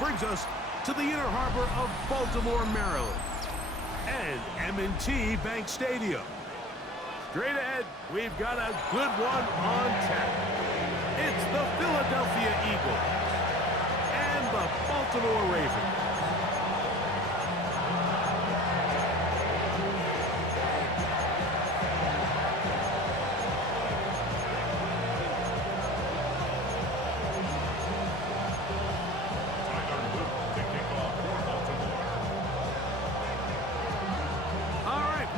brings us to the inner harbor of Baltimore, Maryland, and M&T Bank Stadium. Straight ahead, we've got a good one on tap. It's the Philadelphia Eagles and the Baltimore Ravens.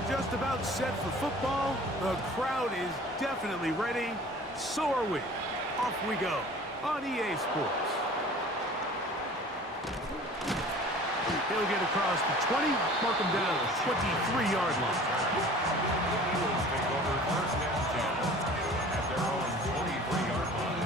Just about set for football. The crowd is definitely ready. So are we. Off we go on EA Sports. He'll get across the 20, mark him down at the 23-yard line. Take over first and 10 at their own 23-yard line.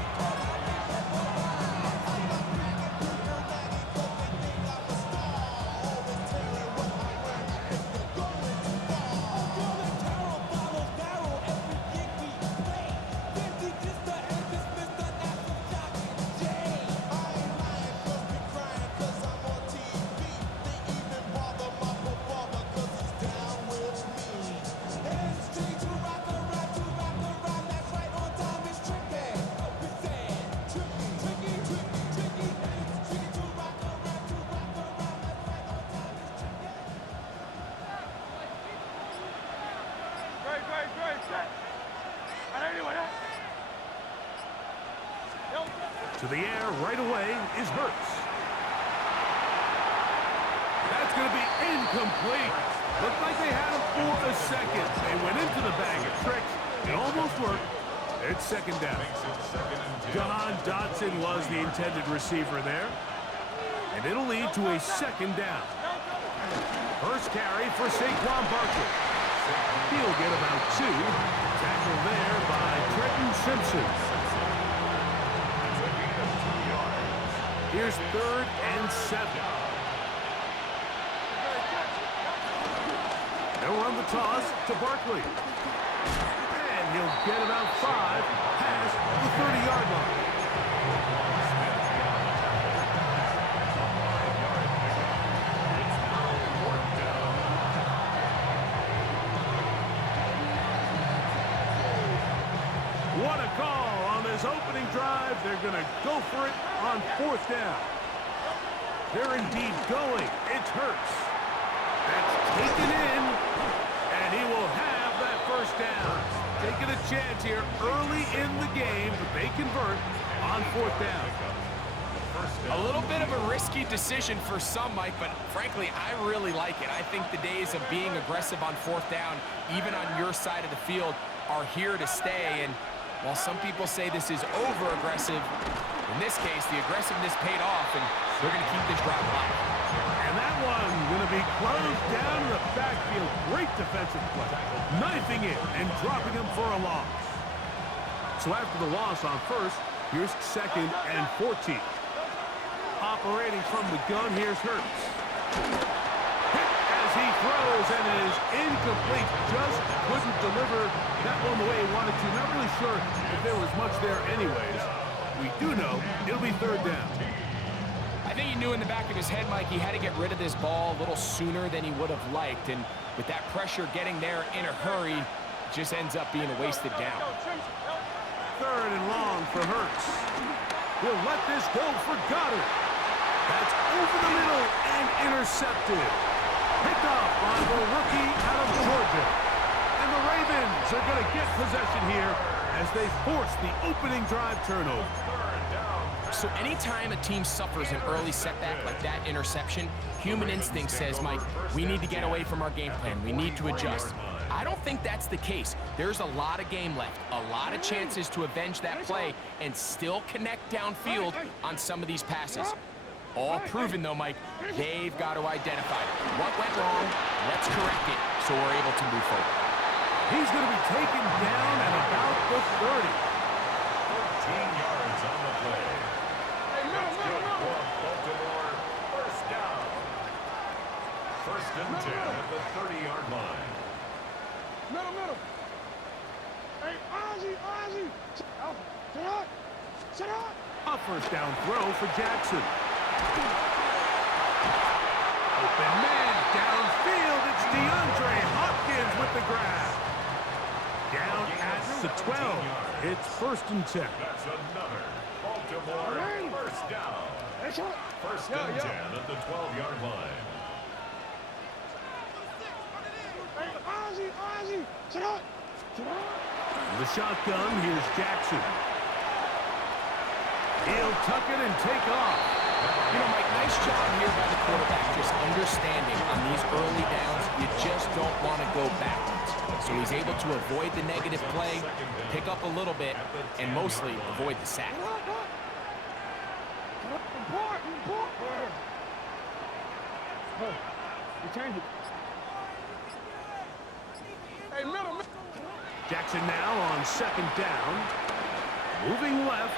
To the air right away is Hurts. That's going to be incomplete. Looked like they had him for a second. They went into the bag of tricks. It almost worked. It's second down. John Dotson was the intended receiver there. And it'll lead to a second down. First carry for Saquon Barkley. He'll get about 2. Tackle there by Trenton Simpson. Here's 3rd and 7. They'll run the toss to Barkley. And he'll get about 5 past the 30-yard line. What a call on this opening drive. They're going to go for it on 4th down. They're indeed going. It's Hurts. That's taken in, and he will have that first down. Taking a chance here early in the game, but they convert on 4th down. A little bit of a risky decision for some, Mike, but frankly, I really like it. I think the days of being aggressive on 4th down, even on your side of the field, are here to stay. And while some people say this is over-aggressive, in this case, the aggressiveness paid off, and they're going to keep this drive alive. And that one going to be closed down in the backfield. Great defensive play. Knifing it and dropping him for a loss. So after the loss on 1st, here's 2nd and 14. Operating from the gun, here's Hurts. Hit as he throws, and it is incomplete. Just couldn't deliver that one the way he wanted to. Not really sure if there was much there anyways. We do know it'll be 3rd down. I think he knew in the back of his head, Mike, he had to get rid of this ball a little sooner than he would have liked. And with that pressure getting there in a hurry, it just ends up being a wasted down. 3rd and long for Hurts. He'll let this go for Goddard. That's over the middle and intercepted. Picked up on the rookie out of Georgia. And the Ravens are going to get possession here as they force the opening drive turnover. So anytime a team suffers an early setback like that interception, human instinct says, Mike, we need to get away from our game plan. We need to adjust. I don't think that's the case. There's a lot of game left, a lot of chances to avenge that play and still connect downfield on some of these passes. All proven, though, Mike, they've got to identify what went wrong, let's correct it so we're able to move forward. He's going to be taken down at about the 30. 13 yards on the play. That's good for Baltimore. First down. 1st and 10 at the 30-yard line. Middle. Hey, Ozzie. Sit up. A 1st down throw for Jackson. grab. Down at the 12. It's 1st and 10. That's another Baltimore first down. First and 10 at the 12-yard line. The shotgun, here's Jackson. He'll tuck it and take off. You know, Mike, nice job here by the quarterback, just understanding on these early downs, you just don't want to go backwards. So he's able to avoid the negative play, pick up a little bit, and mostly avoid the sack. Jackson now on 2nd down. Moving left.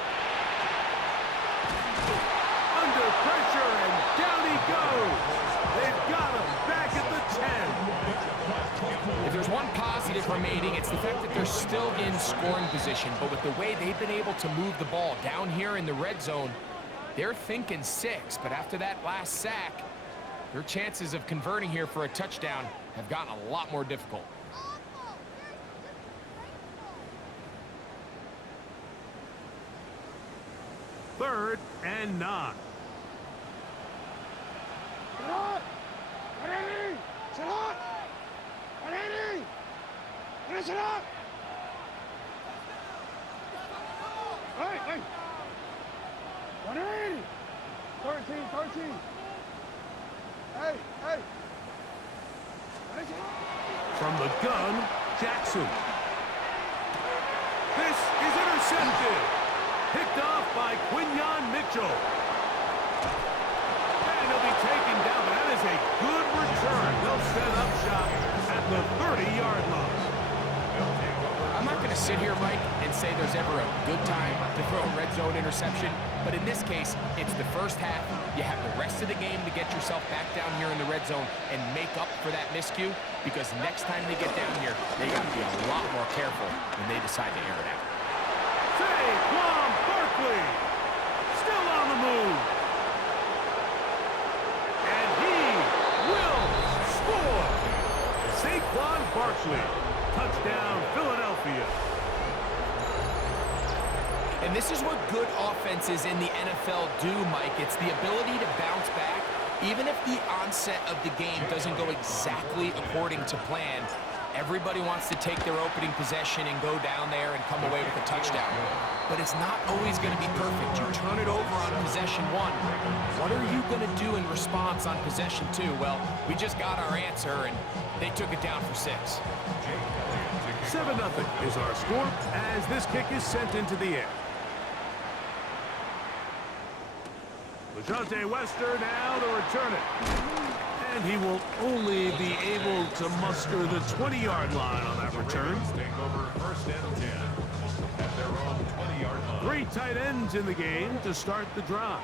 Under pressure, and down he goes. They've got him back at the 10. If there's one positive remaining, it's the fact that they're still in scoring position. But with the way they've been able to move the ball down here in the red zone, they're thinking 6. But after that last sack, their chances of converting here for a touchdown have gotten a lot more difficult. Third and 9. Hey! 180! 13. Hey! From the gun, Jackson. This is intercepted. Picked off by Quinyon Mitchell. And he'll be taken down, but that is a good return. They'll set up shop at the 30-yard line. I'm not going to sit here, Mike, and say there's ever a good time to throw a red zone interception, but in this case, it's the first half. You have the rest of the game to get yourself back down here in the red zone and make up for that miscue, because next time they get down here, they got to be a lot more careful when they decide to air it out. Saquon Barkley, still on the move. And he will score. Saquon Barkley, touchdown Philadelphia. And this is what good offenses in the NFL do, Mike. It's the ability to bounce back. Even if the onset of the game doesn't go exactly according to plan, everybody wants to take their opening possession and go down there and come away with a touchdown. But it's not always going to be perfect. You turn it over on possession 1. What are you going to do in response on possession 2? Well, we just got our answer, and they took it down for 6. 7-0 is our score as this kick is sent into the air. LeJohntay Wester now to return it. And he will only be able to muster the 20-yard line on that return. Take over 1st and 10 at their own 20-yard line. 3 tight ends in the game to start the drive.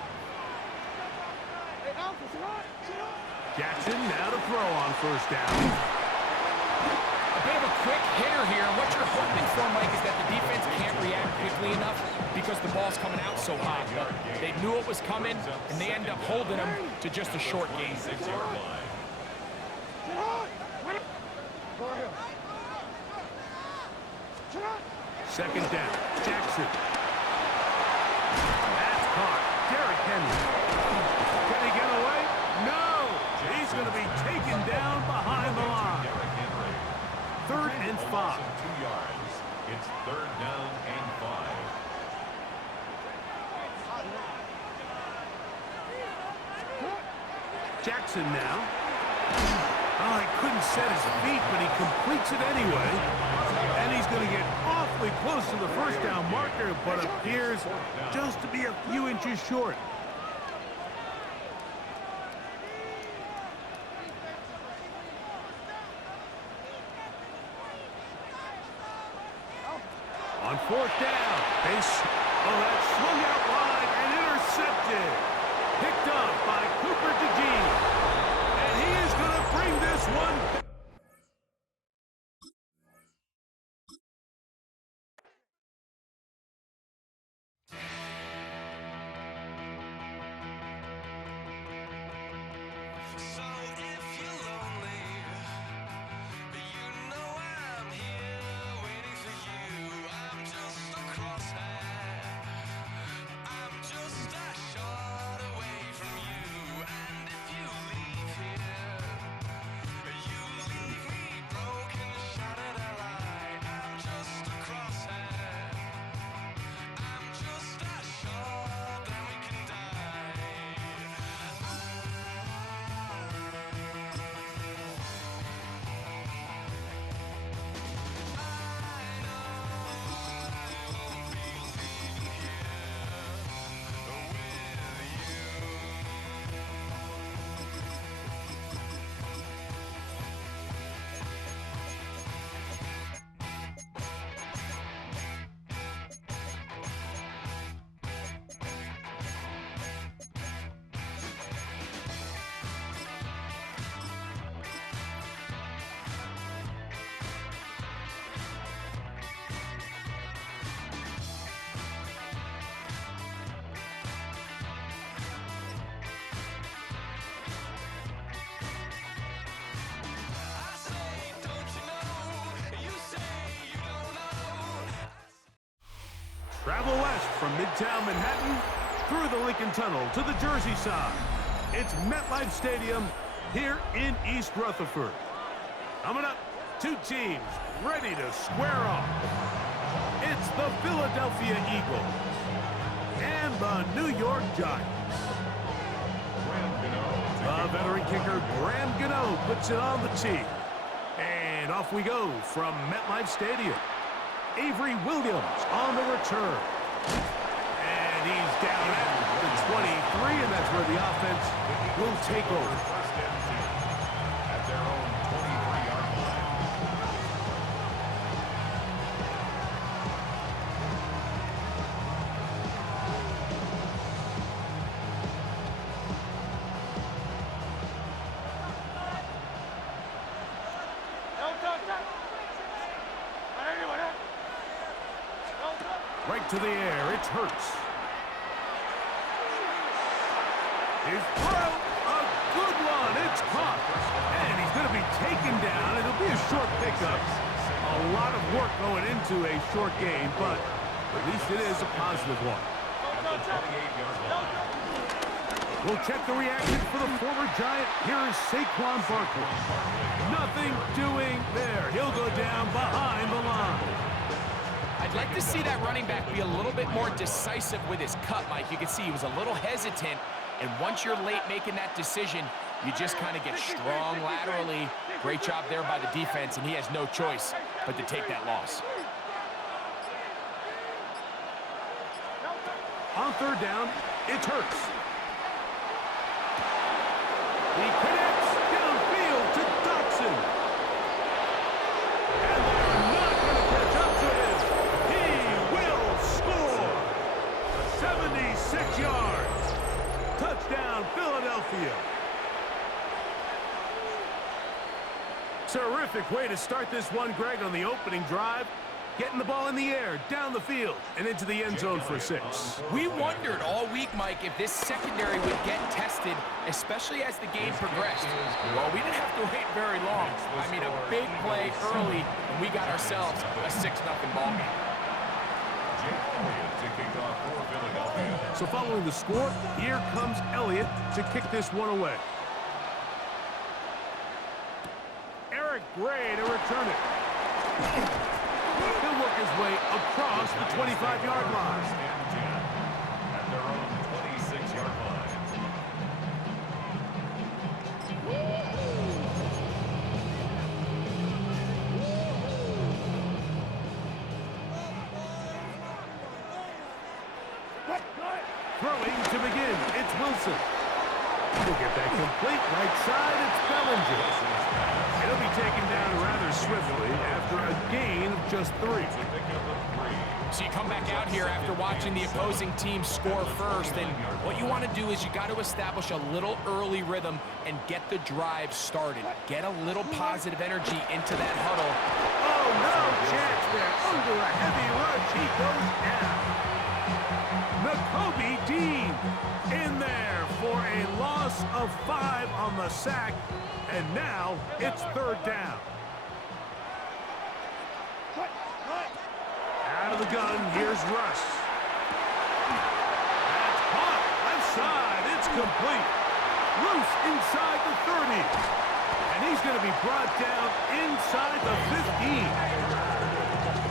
Jackson now to throw on 1st down. A bit of a quick hitter here. What you're hoping for, Mike, is that the defense can't react quickly enough because the ball's coming out so hot. But they knew it was coming, and they end up holding them to just a short gain. 6-yard line. Second down, Jackson. That's caught. Derrick Henry. Can he get away? No! He's going to be taken down behind the line. 3rd and 5. 2 yards. It's 3rd down and 5. Jackson now. Oh, he couldn't set his feet, but he completes it anyway. And he's going to get awfully close to the 1st down marker, but appears just to be a few inches short. On 4th down, that swung out wide and intercepted. Picked up by Cooper DeJean. And he is going to bring this one back. So if you're lonely, you know I Travel west from Midtown Manhattan through the Lincoln Tunnel to the Jersey side. It's MetLife Stadium here in East Rutherford. Coming up, two teams ready to square off. It's the Philadelphia Eagles and the New York Giants. The veteran kicker Graham Gano puts it on the tee. And off we go from MetLife Stadium. Avery Williams on the return. And he's down at the 23, and that's where the offense will take over. First and 10 at their own 23-yard line. Right to the air, it's Hurts. His throw, a good one, it's caught. And he's going to be taken down. It'll be a short pickup. A lot of work going into a short game, but at least it is a positive one. At the 28-yard line. We'll check the reaction for the former Giant. Here is Saquon Barkley. Nothing doing there. He'll go down behind the line. I'd like to see that running back be a little bit more decisive with his cut, Mike. You can see he was a little hesitant, and once you're late making that decision, you just kind of get strong laterally. Great job there by the defense, and he has no choice but to take that loss. On third down, it's Hurts. He connects downfield to Dotson. And they're not going to catch up to him. He will score. 76 yards. Touchdown, Philadelphia. Terrific way to start this one, Greg, on the opening drive. Getting the ball in the air, down the field, and into the end zone for 6. We wondered all week, Mike, if this secondary would get tested, especially as the game progressed. Well, we didn't have to wait very long. I mean, a big play early, and we got ourselves a 6-0 ball game. So following the score, here comes Elliott to kick this one away. Eric Gray to return it. He'll work his way across the 25-yard line. At their own 26-yard line. Throwing to begin, it's Wilson. He'll get that complete. Right side, it's Bellinger. He'll be taken down rather swiftly after a gain of just 3. So you come back out here after watching the opposing team score first, and what you want to do is you got to establish a little early rhythm and get the drive started. Get a little positive energy into that huddle. Oh, no chance there. Under a heavy rush, he goes down. Nakobe Dean in there for a loss of 5 on the sack. And now it's third down. Out of the gun, here's Russ. That's caught. Left side, it's complete. Loose inside the 30. And he's going to be brought down inside the 15.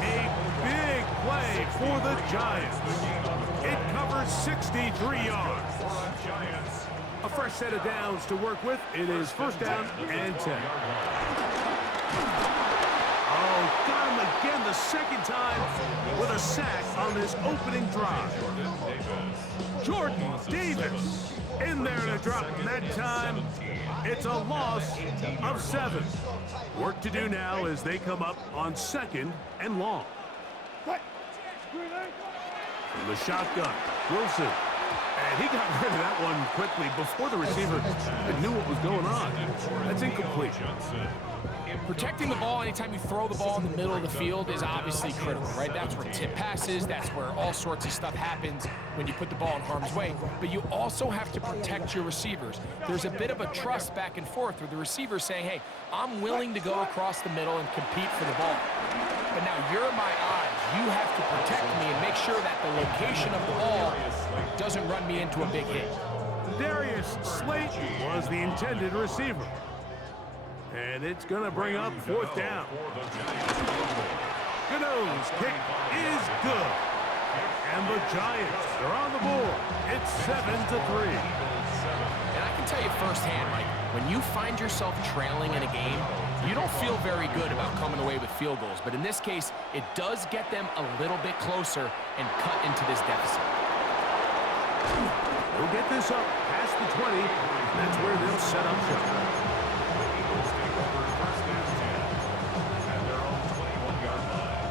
A big play for the Giants. It covers 63 yards. A fresh set of downs to work with. It is first down and 10. Oh, got him again the second time with a sack on this opening drive. Jordan Davis in there to drop him that time. It's a loss of 7. Work to do now as they come up on 2nd and long. From the shotgun, Wilson. And he got rid of that one quickly before the receiver even knew what was going on. That's incomplete. Protecting the ball anytime you throw the ball in the middle of the field is obviously critical, right? That's where tip passes, that's where all sorts of stuff happens when you put the ball in harm's way. But you also have to protect your receivers. There's a bit of a trust back and forth with the receiver saying, hey, I'm willing to go across the middle and compete for the ball. but now you're my eyes. You have to protect me and make sure that the location of the ball doesn't run me into a big hit. Darius Slayton was the intended receiver. And it's going to bring up fourth down. Gano's kick is good. And the Giants are on the board. It's 7-3. And I can tell you firsthand, Mike, when you find yourself trailing in a game, you don't feel very good about coming away with field goals. But in this case, it does get them a little bit closer and cut into this deficit. They'll get this up past the 20. And that's where they'll set up shop. The Eagles take over first and 10 at their own 21-yard line.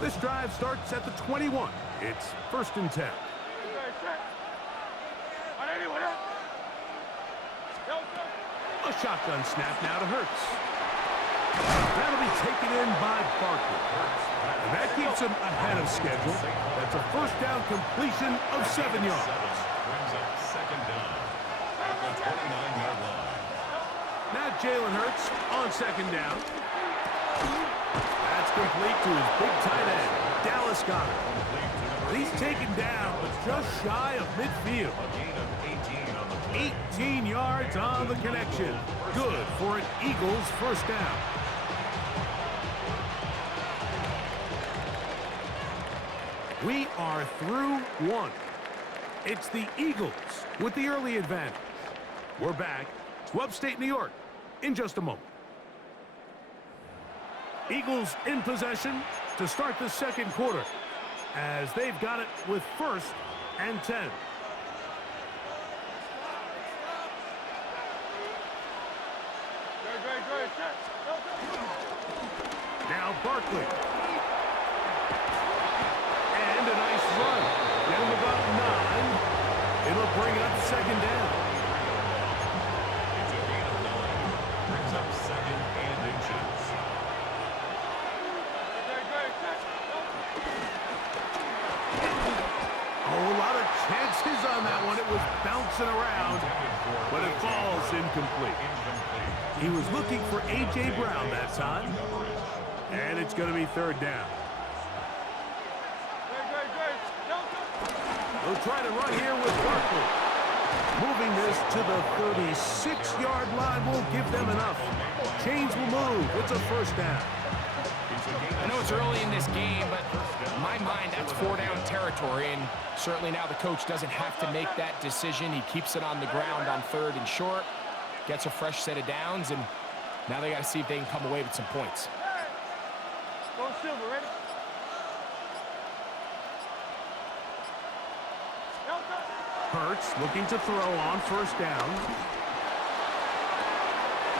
This drive starts at the 21. It's first and 10. A shotgun snap now to Hurts. That'll be taken in by Barkley. And that keeps him ahead of schedule. That's a first down completion of 7 yards. Brings up second down at the 29-yard line. Now Jalen Hurts on second down. That's complete to his big tight end, Dallas Goedert. He's taken down, but just shy of midfield. A gain of 18 on the play. 18 yards on the connection. Good for an Eagles first down. We are through one. It's the Eagles with the early advantage. We're back to upstate New York in just a moment. Eagles in possession to start the second quarter as they've got it with first and 10. Now Barkley. And a nice run. Get him about 9. It'll bring up second down. It's a gain of 9. Brings up second and inches. Oh, a lot of chances on that one. It was bouncing around, but it falls incomplete. He was looking for A.J. Brown that time, and it's going to be third down. They'll try to run here with Barkley. Moving this to the 36-yard line will give them enough. Chains will move. It's a first down. I know it's early in this game, but in my mind, that's 4-down territory, and certainly now the coach doesn't have to make that decision. He keeps it on the ground on third and short, gets a fresh set of downs, and now they got to see if they can come away with some points. Go Silver, ready? Hurts looking to throw on first down.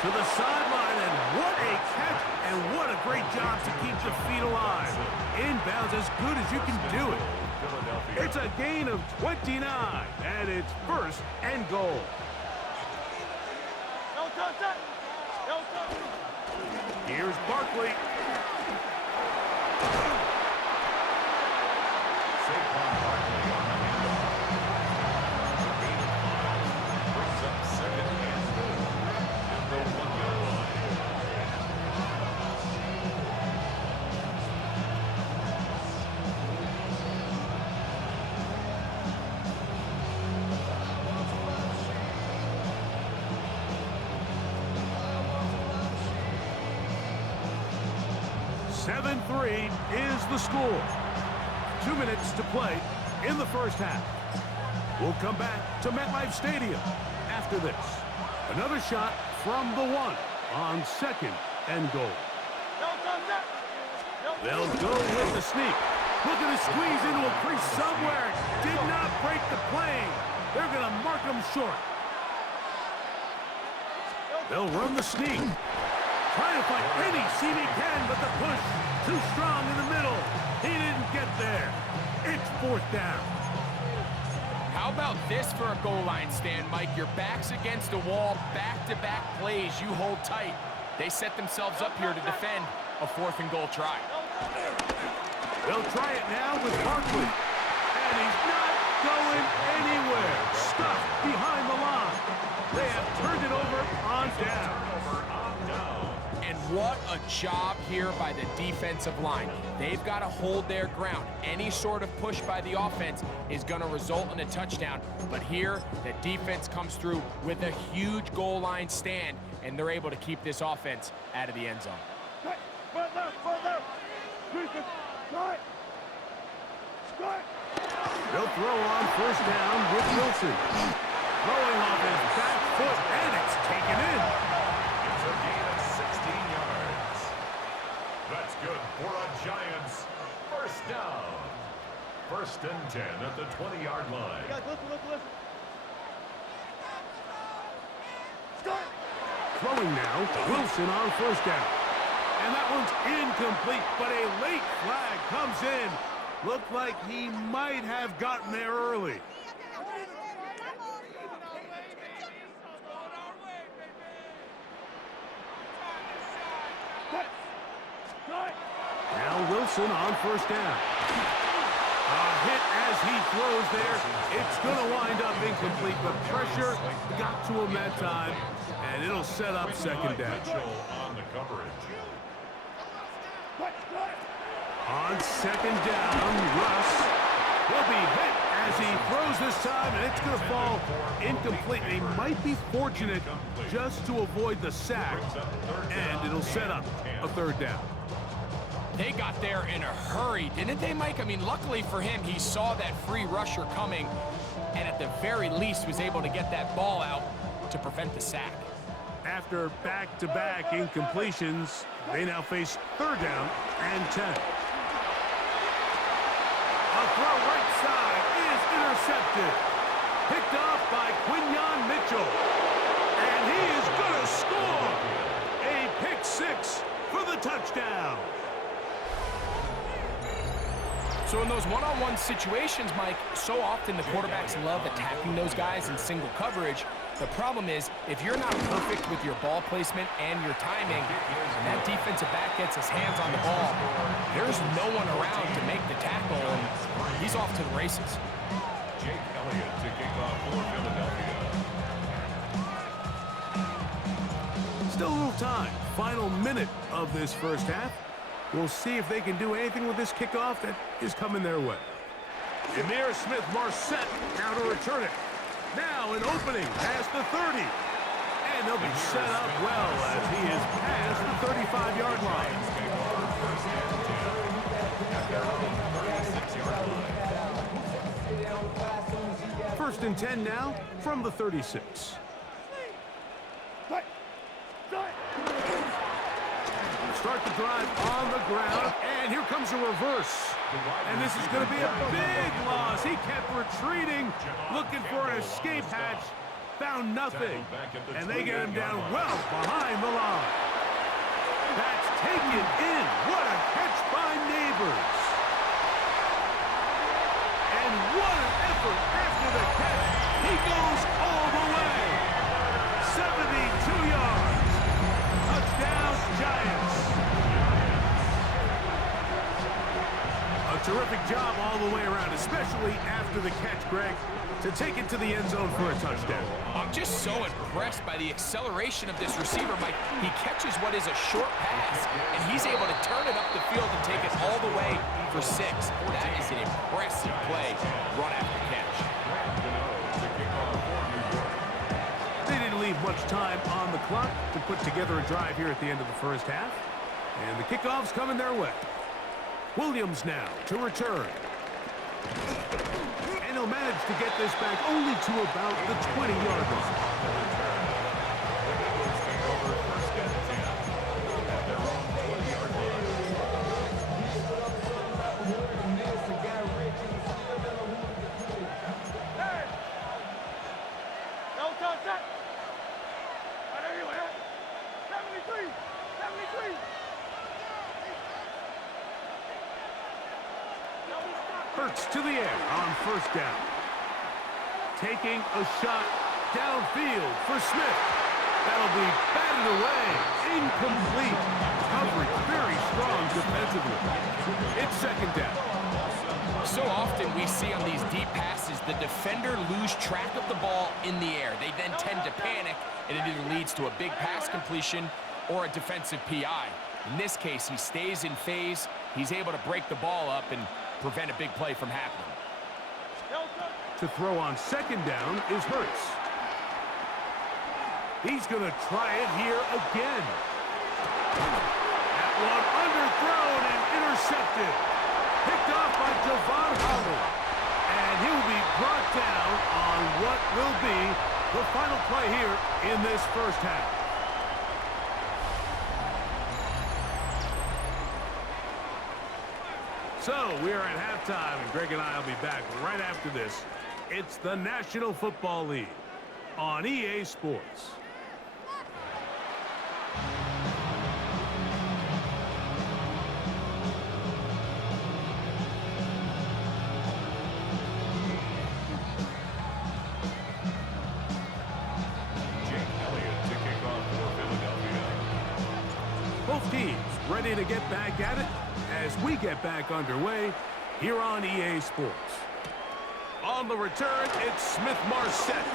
To the sideline, and what a catch, and what a great job to keep the feet alive. Inbounds as good as you can do it. It's a gain of 29, and it's first and goal. Here's Barkley. Saquon Barkley on the handoff. A gain of 5. Brings up second and goal at the 1-yard line. Three is the score. 2 minutes to play in the first half. We'll come back to MetLife Stadium after this. Another shot from the 1 on second and goal. They'll go with the sneak. Looking to squeeze into a crease somewhere. Did not break the plane. They're going to mark him short. They'll run the sneak. Trying to find any seam he can, but the push too strong in the middle. He didn't get there. It's fourth down. How about this for a goal line stand, Mike? Your back's against the wall, back-to-back plays. You hold tight. They set themselves up here to defend a 4th and goal try. They'll try it now with Barkley. And he's not going anywhere. Stuck behind the line. They have turned it over down. And what a job here by the defensive line. They've got to hold their ground. Any sort of push by the offense is going to result in a touchdown. But here, the defense comes through with a huge goal line stand, and they're able to keep this offense out of the end zone. They'll throw on first down with Wilson. Throwing off his back foot, and it's taken in. It's a gain of 16 yards. That's good for a Giants first down. First and 10 at the 20-yard line. Listen. Throwing now, Wilson on first down. And that one's incomplete, but a late flag comes in. Looked like he might have gotten there early. Now Wilson on first down. A hit as he throws there. It's going to wind up incomplete, but pressure got to him that time, and it'll set up second down. On the coverage. On second down, Russ will be hit as he throws this time, and it's going to fall incomplete. They might be fortunate just to avoid the sack, and it'll set up a third down. They got there in a hurry, didn't they, Mike? I mean, luckily for him, he saw that free rusher coming, and at the very least was able to get that ball out to prevent the sack. After back-to-back incompletions, they now face third down and 10. A throw right side is intercepted. Picked off by Quinyon Mitchell. And he is going to score. A pick six for the touchdown. So in those one-on-one situations, Mike, so often the quarterbacks love attacking those guys in single coverage. The problem is, if you're not perfect with your ball placement and your timing, and that defensive back gets his hands on the ball, there's no one around to make the tackle, and he's off to the races. Jake Elliott to kick off for Philadelphia. Still a little time. Final minute of this first half. We'll see if they can do anything with this kickoff that is coming their way. Emir Smith-Marset now to return it. Now an opening past the 30. And they'll be set up well as he is past the 35-yard line. First and 10 now from the 36. Start the drive on the ground, and here comes a reverse. And this is going to be a big loss. He kept retreating, looking for an escape hatch, found nothing, and they get him down well behind the line. That's taken in. What a catch by Neighbors. And what an effort after the catch. He goes all the way. 72 yards. Touchdown, Giants. A terrific job all the way around, especially after the catch, Greg, to take it to the end zone for a touchdown. I'm just so impressed by the acceleration of this receiver, Mike. He catches what is a short pass, and he's able to turn it up the field and take it all the way for 6. That is an impressive play, run after catch. They didn't leave much time on the clock to put together a drive here at the end of the first half. And the kickoff's coming their way. Williams now to return. And he'll manage to get this back only to about the 20-yard line. Hurts to the air on first down. Taking a shot downfield for Smith. That'll be batted away. Incomplete. Coverage very strong defensively. It's second down. So often we see on these deep passes, the defender lose track of the ball in the air. They then tend to panic, and it either leads to a big pass completion or a defensive PI. In this case, he stays in phase. He's able to break the ball up and prevent a big play from happening. To throw on second down is Hurts. He's going to try it here again. That one underthrown and intercepted. Picked off by Javon Holland. And he will be brought down on what will be the final play here in this first half. So we are at halftime, and Greg and I will be back right after this. It's the National Football League on EA Sports. Both teams ready to get back at it as we get back underway here on EA Sports. On the return, it's Smith-Marset.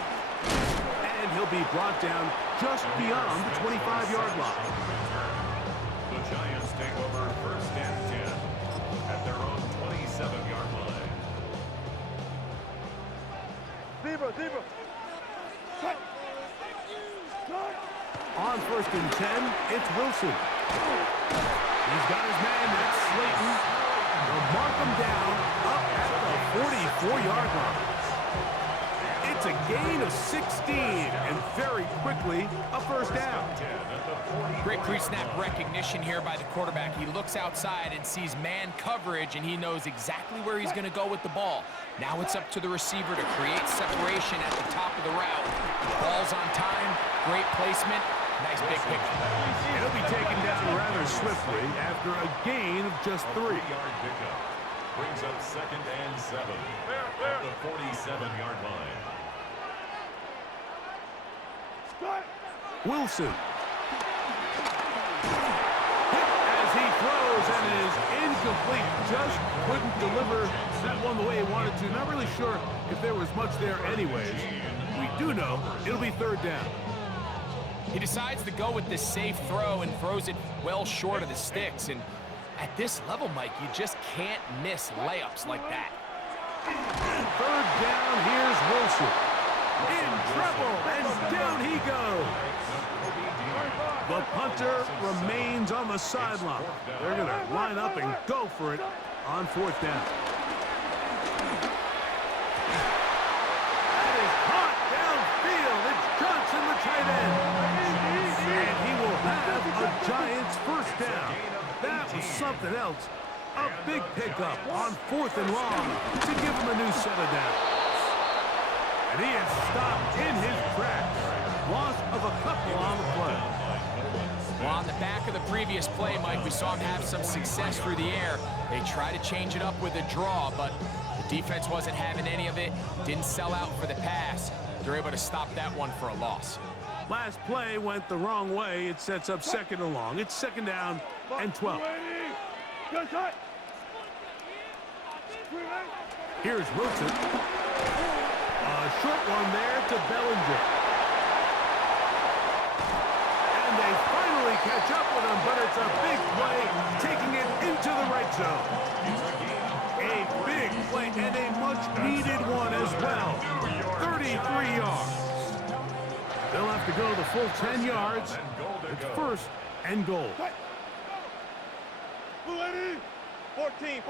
And he'll be brought down just beyond the 25-yard line. The Giants take over first and 10 at their own 27-yard line. Zebra. On first and 10, it's Wilson. He's got his man, that's Slayton. They'll mark him down up at the 44-yard line. It's a gain of 16, and very quickly, a first down. Great pre-snap recognition here by the quarterback. He looks outside and sees man coverage, and he knows exactly where he's going to go with the ball. Now it's up to the receiver to create separation at the top of the route. Ball's on time, great placement, nice big picture. It'll be taken down rather swiftly after a gain of just 3. Yard pickup brings up second and 7 at the 47-yard line. Wilson. As he throws and is incomplete. Just couldn't deliver that one the way he wanted to. Not really sure if there was much there anyways. We do know it'll be third down. He decides to go with this safe throw and throws it well short of the sticks. And at this level, Mike, you just can't miss layups like that. Third down, here's Wilson. In trouble, and down he goes. The punter remains on the sideline. They're going to line up and go for it on fourth down. That is caught downfield. It's Johnson, the tight end. And he will have a Giants first down. That was something else. A big pickup on fourth and long to give him a new set of downs. And he is stopped in his tracks. Loss of a couple on the play. Well, on the back of the previous play, Mike, we saw him have some success through the air. They tried to change it up with a draw, but the defense wasn't having any of it. Didn't sell out for the pass. They're able to stop that one for a loss. Last play went the wrong way. It sets up second and long. It's second down and 12. Here's Wilson. A short one there to Bellinger. And they finally catch up with him, but it's a big play, taking it into the right zone. A big play and a much-needed one as well. 33 yards. They'll have to go the full 10 yards. It's first and goal. 14.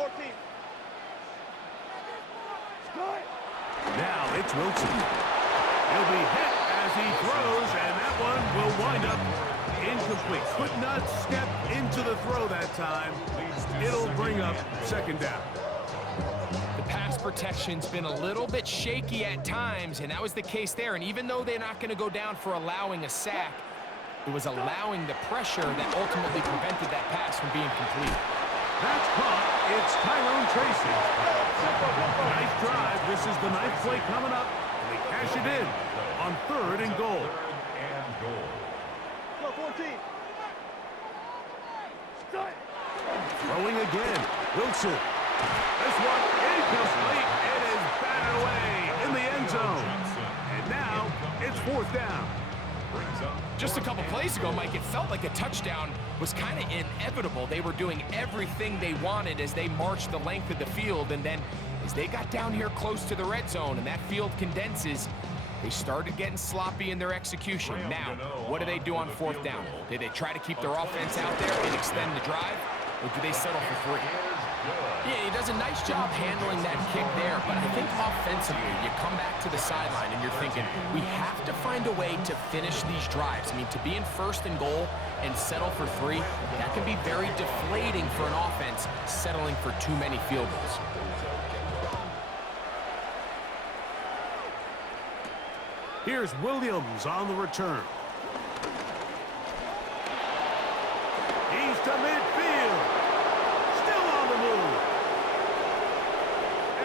Now it's Wilson. He'll be hit as he throws, and that one will wind up incomplete. Could not step into the throw that time. It'll bring up second down. The pass protection's been a little bit shaky at times, and that was the case there. And even though they're not going to go down for allowing a sack, it was allowing the pressure that ultimately prevented that pass from being complete. That's caught. It's Tyrone Tracy. Nice drive. This is the ninth play coming up. And they cash it in on third and goal. Go 14. Throwing again. Wilson. This one incomplete. It down. Just a couple plays ago, Mike, it felt like a touchdown was kind of inevitable. They were doing everything they wanted as they marched the length of the field, and then as they got down here close to the red zone and that field condenses, they started getting sloppy in their execution. Now, what do they do on fourth down? Do they try to keep their offense out there and extend the drive, or do they settle for 3? Yeah, he does a nice job handling that kick there, but I think offensively, you come back to the sideline and you're thinking, we have to find a way to finish these drives. I mean, to be in first and goal and settle for 3, that can be very deflating for an offense settling for too many field goals. Here's Williams on the return. He's to midfield. Still on the move.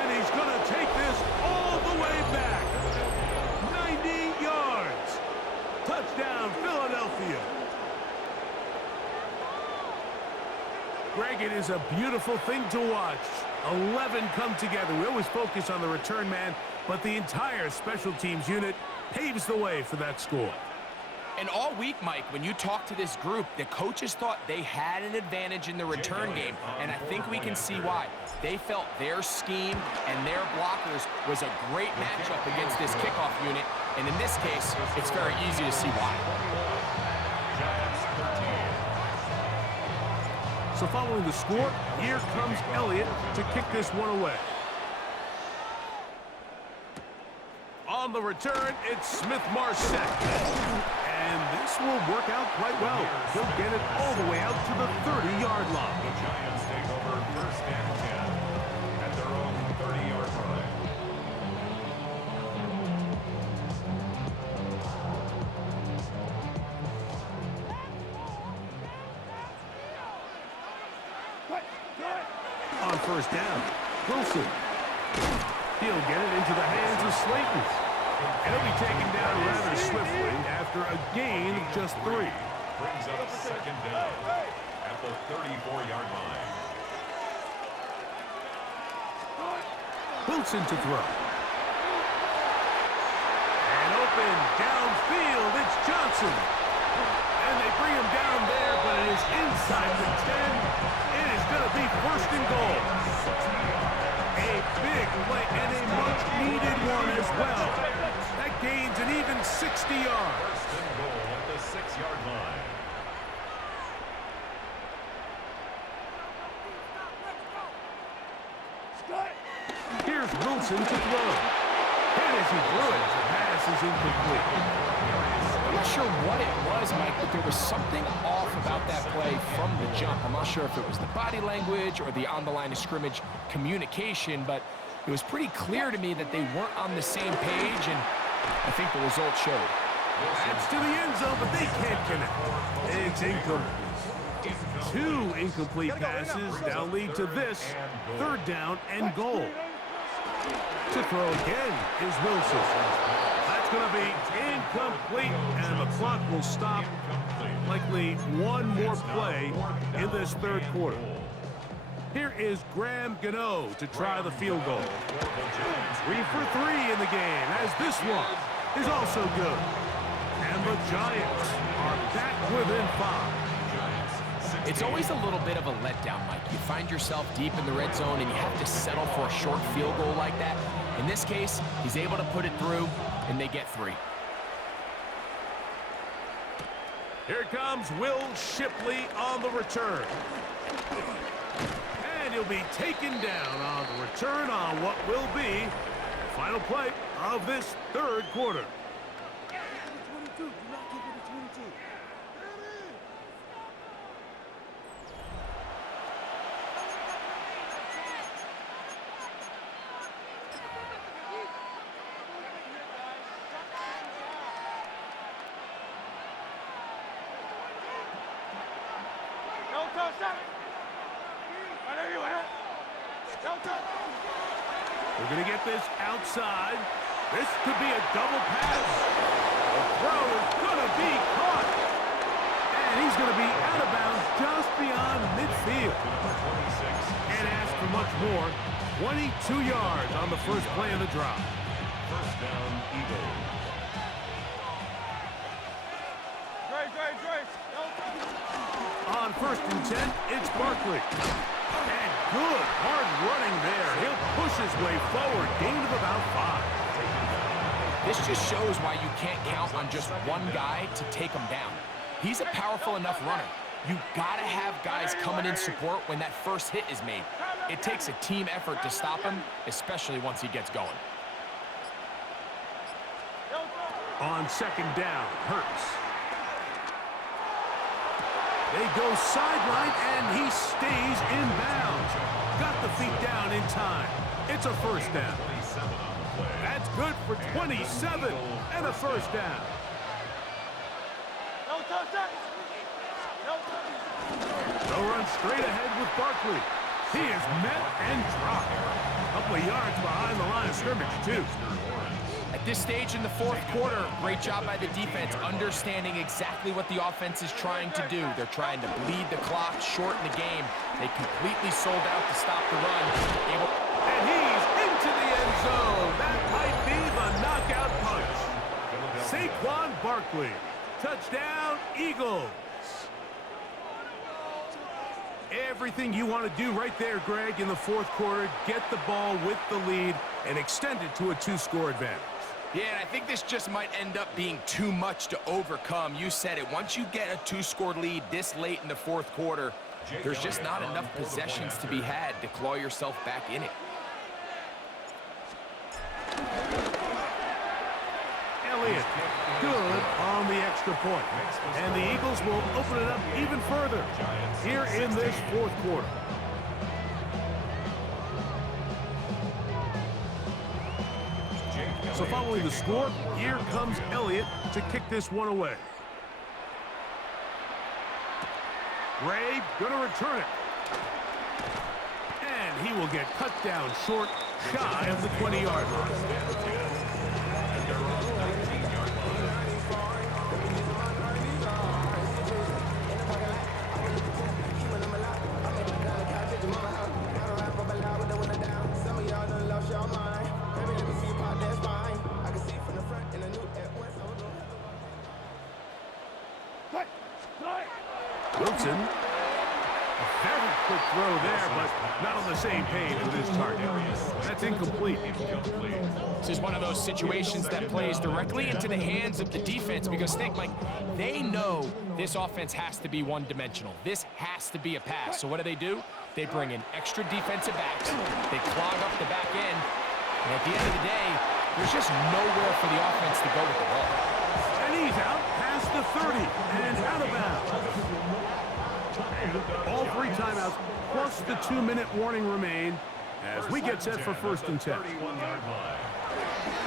And he's going to take this all the way back. 90 yards. Touchdown, Philadelphia. Greg, it is a beautiful thing to watch. 11 come together. We always focus on the return man, but the entire special teams unit paves the way for that score. And all week, Mike, when you talk to this group, the coaches thought they had an advantage in the return game, and I think we can see why. They felt their scheme and their blockers was a great matchup against this kickoff unit, and in this case, it's very easy to see why. So following the score, here comes Elliott to kick this one away. On the return, it's Smith-Marsette. And this will work out quite well. He'll get it all the way out to the 30-yard line. The Giants take over first and 10 at their own 30-yard line. On first down, Wilson. He'll get it into the hands of Slayton. He'll be taken down rather swiftly after a gain of just 3. Brings up second down at the 34-yard line. Wilson to throw. And open downfield, it's Johnson. And they bring him down there, but it is inside the 10. It is going to be first and goal. A big play and a much-needed one as well. That gains an even 60 yards. First and goal at the 6-yard line. Here's Wilson to throw. And as he threw it, the pass is incomplete. I'm not sure what it was, Mike, but there was something off about that play from the jump. I'm not sure if it was the body language or the on-the-line of scrimmage communication, but it was pretty clear to me that they weren't on the same page, and I think the result showed. That's to the end zone, but they can't connect. It's incomplete. 2 incomplete passes now lead to this third down and goal. To throw again is Wilson. That's going to be incomplete, and the clock will stop. Likely one more play in this third quarter. Here is Graham Gano to try the field goal. 3 for 3 in the game, as this one is also good. And the Giants are back within 5. It's always a little bit of a letdown, Mike. You find yourself deep in the red zone and you have to settle for a short field goal like that. In this case, he's able to put it through, and they get 3. Here comes Will Shipley on the return. And he'll be taken down on the return on what will be the final play of this third quarter. We're going to get this outside. This could be a double pass. The throw is going to be caught. And he's going to be out of bounds just beyond midfield. And ask for much more. 22 yards on the first play of the drive. First down, Eagles. first and 10, it's Barkley. And good, hard running there. He'll push his way forward, gain of about 5. This just shows why you can't count on just one guy to take him down. He's a powerful enough runner. You gotta have guys coming in support when that first hit is made. It takes a team effort to stop him, especially once he gets going. On second down, Hurts. They go sideline, and he stays in bounds. Got the feet down in time. It's a first down. That's good for 27 and a first down. They'll run straight ahead with Barkley. He is met and dropped. A couple of yards behind the line of scrimmage, too. At this stage in the fourth quarter, great job by the defense, understanding exactly what the offense is trying to do. They're trying to bleed the clock, shorten the game. They completely sold out to stop the run. And he's into the end zone. That might be the knockout punch. Saquon Barkley. Touchdown, Eagles. Everything you want to do right there, Greg, in the fourth quarter. Get the ball with the lead and extend it to a 2-score advantage. Yeah, and I think this just might end up being too much to overcome. You said it. Once you get a 2-score lead this late in the fourth quarter, there's just not enough possessions to be had to claw yourself back in it. Elliott, good on the extra point. And the Eagles will open it up even further here in this fourth quarter. So following the score, here comes Elliott to kick this one away. Gray gonna return it. And he will get cut down short, shy of the 20-yard line. Wilson, a very quick throw there, but not on the same page with his target. That's incomplete. This is one of those situations that plays directly into the hands of the defense because think, Mike, they know this offense has to be one-dimensional. This has to be a pass. So what do? They bring in extra defensive backs. They clog up the back end. And at the end of the day, there's just nowhere for the offense to go with the ball. And he's out past the 30 and out of bounds. All 3 timeouts plus the 2-minute warning remain as we get set for first and 10.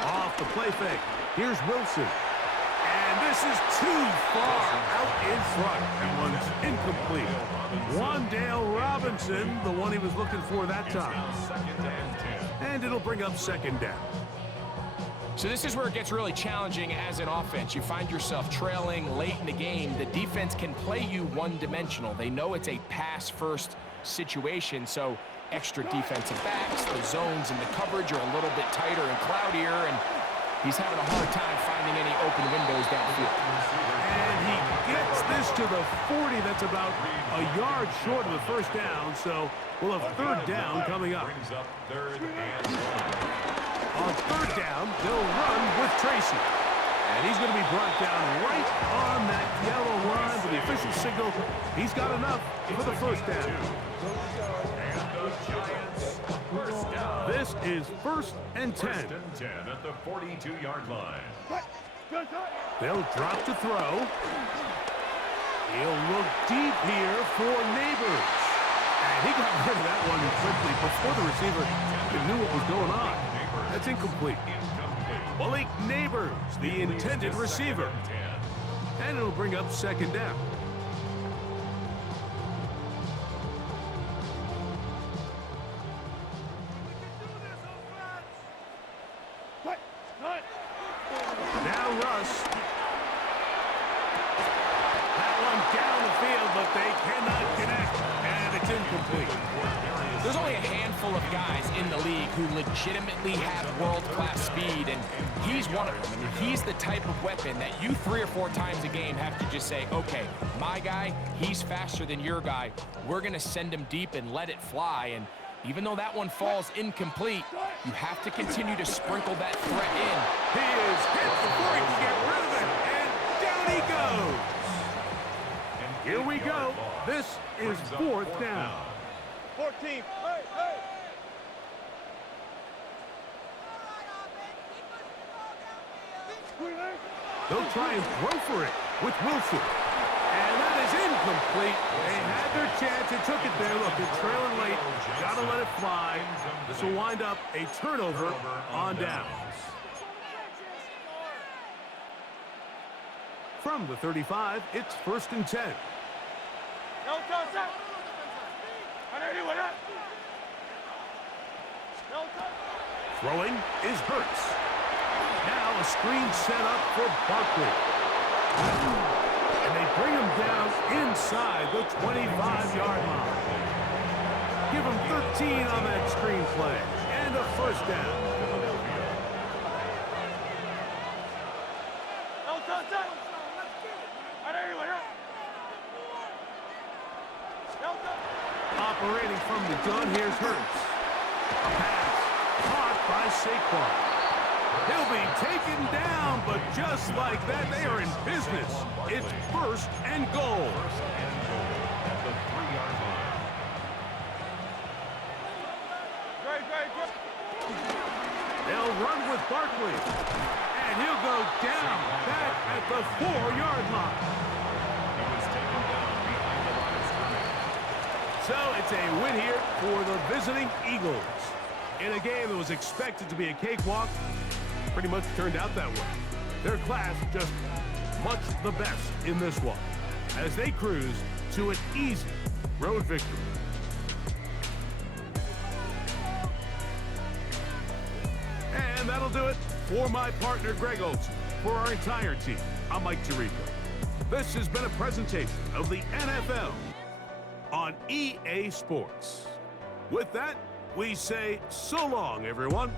Off the play fake. Here's Wilson. And this is too far out in front. That one's incomplete. Wan'Dale Robinson, the one he was looking for that time. And it'll bring up second down. So this is where it gets really challenging as an offense. You find yourself trailing late in the game. The defense can play you one-dimensional. They know it's a pass-first situation, so extra defensive backs, the zones and the coverage are a little bit tighter and cloudier, and he's having a hard time finding any open windows downfield. And he gets this to the 40. That's about a yard short of the first down, so we'll have third down coming up. On third down, they'll run with Tracy. And he's going to be brought down right on that yellow line with the official signal. He's got enough for the first down. This is first and 10. At the 42-yard line. They'll drop to throw. He'll look deep here for Neighbors. And he got rid of that one quickly before the receiver even knew what was going on. That's incomplete. Malik Neighbors, the intended receiver. And it'll bring up second down. Now Russ. That one down the field, but they cannot connect. And it's incomplete. There's only a handful of guys in the league who legitimately have world-class speed, and he's one of them. I mean, he's the type of weapon that you 3 or 4 times a game have to just say, okay, my guy, he's faster than your guy. We're going to send him deep and let it fly. And even though that one falls incomplete, you have to continue to sprinkle that threat in. He is hit before he can get rid of it, and down he goes. Here we go. This is 4th down. 14. Hey, hey. They'll try and throw for it with Wilson. And that is incomplete. They had their chance. They took it there. Look, they're trailing late. Got to let it fly. This will wind up a turnover on downs. From the 35, it's 1st and 10. Throwing is Hurts. Now a screen set up for Barkley. And they bring him down inside the 25-yard line. Give him 13 on that screen play. And a 1st down. Operating from the gun, here's Hurts. A pass caught by Saquon. He'll be taken down, but just like that, they are in business. It's 1st and goal. At the 3-yard line. They'll run with Barkley. And he'll go down back at the 4-yard line. He was taken down behind the line of scrimmage. So it's a win here for the visiting Eagles. In a game that was expected to be a cakewalk, pretty much turned out that way. Their class just much the best in this one as they cruise to an easy road victory. And that'll do it for my partner, Greg Olson. For our entire team, I'm Mike Tirico. This has been a presentation of the NFL on EA Sports. With that, we say so long, everyone.